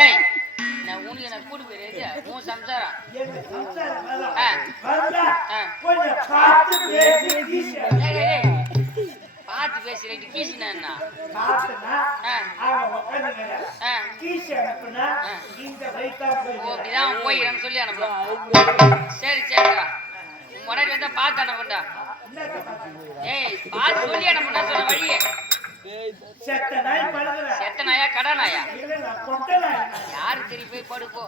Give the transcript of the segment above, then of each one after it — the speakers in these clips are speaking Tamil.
ஏய் நான் உனக்கு நான் கூட்டு போயிரு உன் சம்சாரம். ஆ. பார்த்து பேசுறேன் என்ன? ஆ. ஆ. சொல்லி அனுப்பலாம் சரி சரிடா. உன் உடனே வந்தா பார்த்து ஏய் பார்த்து சொல்லி அனுப்பண்டா சொன்ன வழியே. செத்த நாய் படுகிற செத்த நாயா கடா நாயா கொட்ட நாய் யாரு போய் படுப்போ?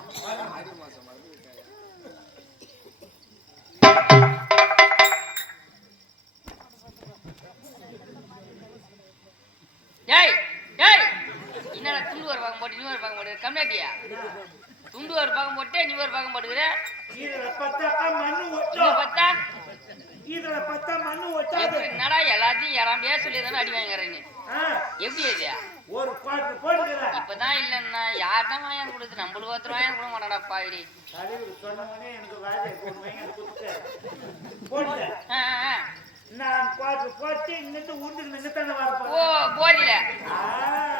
ஏய் ஏய் என்னடா துண்டு ஒரு பக்கம் போட்டு நீ ஒரு பக்கம் போட்டு கம்மியாட்டியா? துண்டு ஒரு பக்கம் போட்டு நீ ஒரு பக்கம் போட்டுக்கிற? இதுல பத்தாக்கா மண்ணு இன்னும் ஒட்டும் பார்த்தா இதுல பத்தா மண்ணு ஒட்டாது. எப்படி என்னடா எல்லாத்தையும் யாராண்டியா சொல்லி தானே அடி வாங்குற நீ ஆ, எப்படி அது ஒரு குவாட்டர் போட்டுக்கிற இப்பதான் இல்லைன்னா யார் தான் வாங்கி கொடுத்து நம்மளுக்கு ஒருத்தர் வாங்கி கொடுக்க மாட்டாடா பாவிரி தலைவர் சொன்னவனே எனக்கு போட்டு. நான் போட்டு இங்கிருந்து நின்று தானே ஓ போதில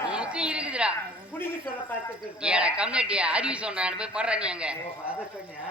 உனக்கும் இருக்குதுடா. குடிக்க சொல்ல பார்த்துட்டு ஏடா கம்யூனிட்டியா அறிவு சொன்னேன் போய் படுற நீ அங்க. ஓ, அதை சொன்னியா?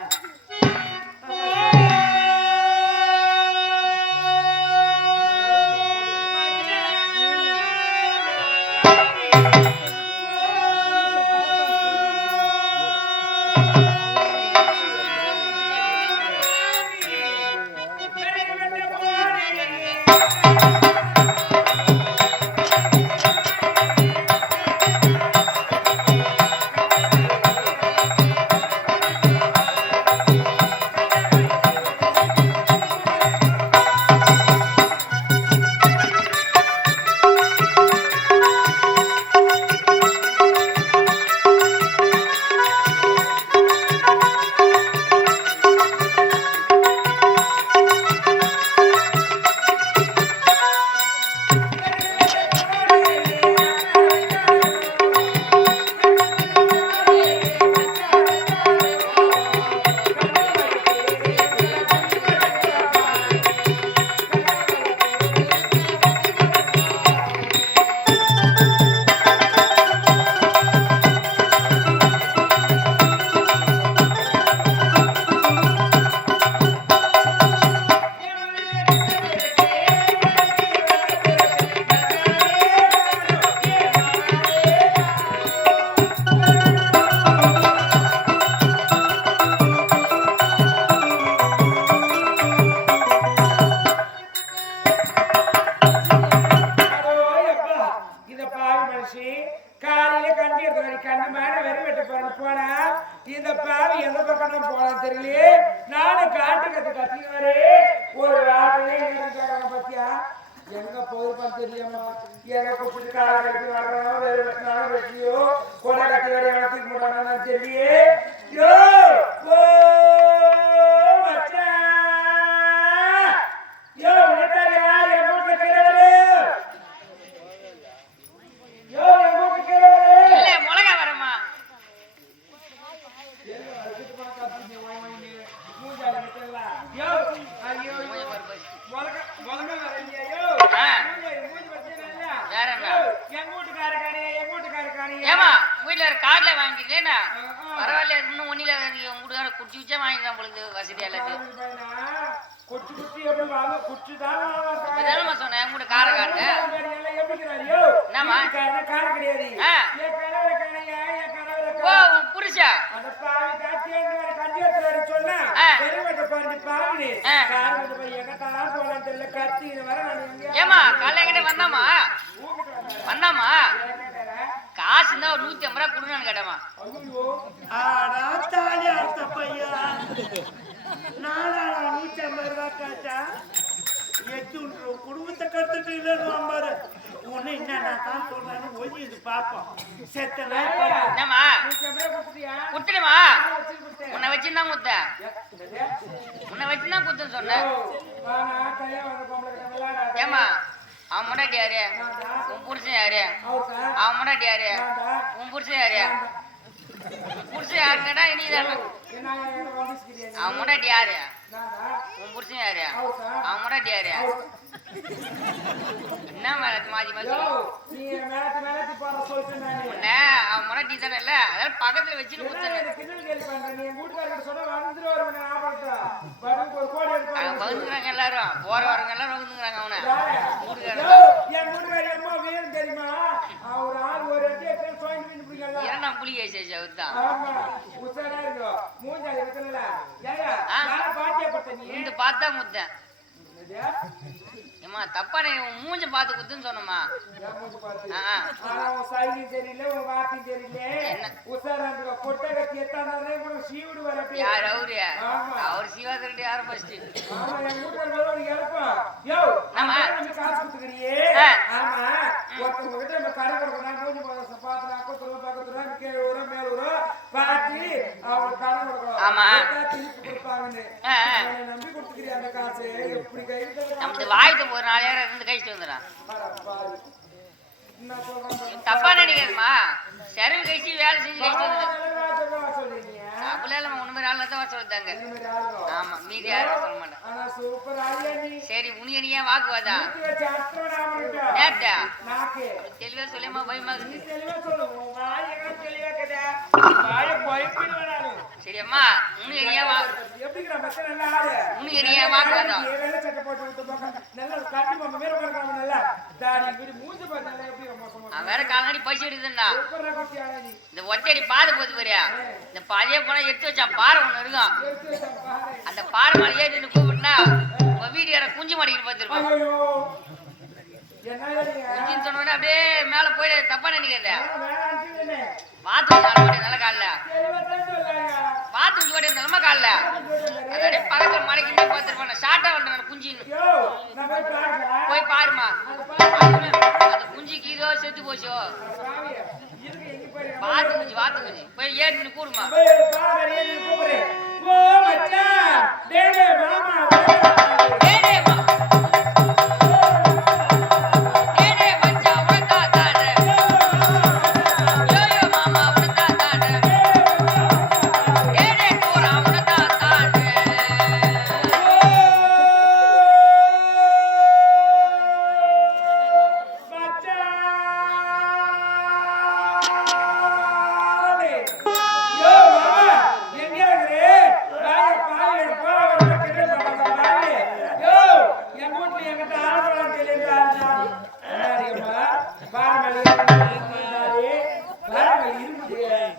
போயிருப்பான் தெரியாமா எனக்கு கூப்பிட்டு காலை கட்டி வர்றோம் வெறும் வெட்டினாலும் வெட்டியோ கொடை கட்டி வர இடத்துக்கு போட்டானு வீட்டுல கார்ல வாங்கிட்டேனா? பரவாயில்ல இன்னும் ஒன்னில உங்க வீட்டுக்கார குச்சி வச்சா வாங்கிக்கலாம் பொழுது வசதி எல்லாத்தையும். குச்சி குச்சி எப்படி வாங்க? குச்சி தான் சொன்னேன் கூட காரை காட்டு. என்னம்மா? கார் கிடையாது. ஓ புருஷா? ஏமா வந்தாமா. வந்தாமா. காசு இருந்தா ஒரு நூத்தி ஐம்பது ரூபா கொடுங்கன்னு நாலாடா நூத்தி ஐம்பது ரூபாய் காட்டா விட்டுரும் குடும்பத்தை கத்துட்டு இல்லைன்னு அம்பாரு உன்னை என்ன நான் தான் சொல்றேன்னு இது பார்ப்போம். செத்த நாய். என்னம்மா? கொடுத்தேன். உன்னை வச்சுதான் குத்த? உன்னை வச்சுதான் குத்துன்னு விளையாடாத. ஏமா அவன் முன்னாடி யாரு. உன் புருஷன் யாரு. அவன் முன்னாடி யாரு. உன் புருஷன் யாரு உன் புருஷன் யாருங்கடா நீ தான் நீ? அவன் முன்னாடி யாரு. உன் புருஷன் யாரு. அவன் முன்னாடி யாரு. என்ன மேல நீ சொல்லிட்டு நானு. உன்னை அவன் முன்னாடி தானே இல்ல அதனால பக்கத்துல? நீ எல்லாரும் போற வரவங்க எல்லாரும் வகுந்துக்கிறாங்க அவனை யாரை பாட்டியா பார்த்த நீ? இந்த பார்த்தா முத்தேன்? ஏமா தப்பா நீ உன் மூஞ்ச பார்த்து குத்துன்னு சொன்னமா என் மூஞ்சி பார்த்து. ஆ. ஆ. ஆனா உன் சைகையும் நமது வாய்க்கு ஒரு நாளையாரம் இருந்து சொல்றான் பாரு. தப்பா நினைக்கிறதுமா செலவு கழிச்சு வேலை செஞ்சு கழிச்சு சொல்றீங்க. அப்படிலாம் நம்ம மாதிரி ஆள் தான் சொல்லிட்டாங்க. ஆமா மீதி யாரும் சொல்ல மாட்டேன். சரி உனியனியா வாக்குவாதா. நேத்தா. தெளிவா சொல்லியமா பயமா நீ இருக்குது தெளிவா சொல்லு. உன் வாய் எங்க தெளிவா இருக்குதா? வாயை பயப்படுவேன் நானு. சரி அம்மா உனியனியா வா எப்படிங்கிற மச்சான் நல்லா ஆளு? உனியனியா வாக்குவாதா நீ வெள்ளை சட்டை போட்டு விட்டு போக. நல்லா கட்டி பொம்மை மேல உட்கார்றான் நல்லா. தாடி கீடி மூஞ்சி பாரு நல்லா எப்படி மோசமா நான் வேற காலங்கடி பசி நீ. இந்த ஒத்தடி பாதை போது பாரியா இந்த பாதையே போனா எடுத்து வச்சா பாறை ஒண்ணு இருக்கும். அந்த பாறை மேலே ஏறி நின்னு கூப்பிட்டா உங்க வீட்டுக்கார குஞ்சு மாடிக்கிட்டு பார்த்துருப்பான் சொன்னோடனே அப்படியே மேல போயிடு தப்பா வேணாம்னு பாத்து நாலு போட்டு நல்ல காலில். பாத்து போட்டு நிலம காலில். அது அப்படியே பக்கத்துல மலைக்கு போய் பார்த்துருப்பான் ஷார்ட்டா வந்துடுறேன் குஞ்சின்னு. யோ, நான் போய் பாருமா. அந்த இதோ செத்து போச்சோ? வாத்து குஞ்சு வாத்து குஞ்சு. போய் ஏறி கூடுமா போய் பாரு, ஏறி கூப்பிடு. ஓ, மச்சான். டேய், டேய், மாமா, Yeah.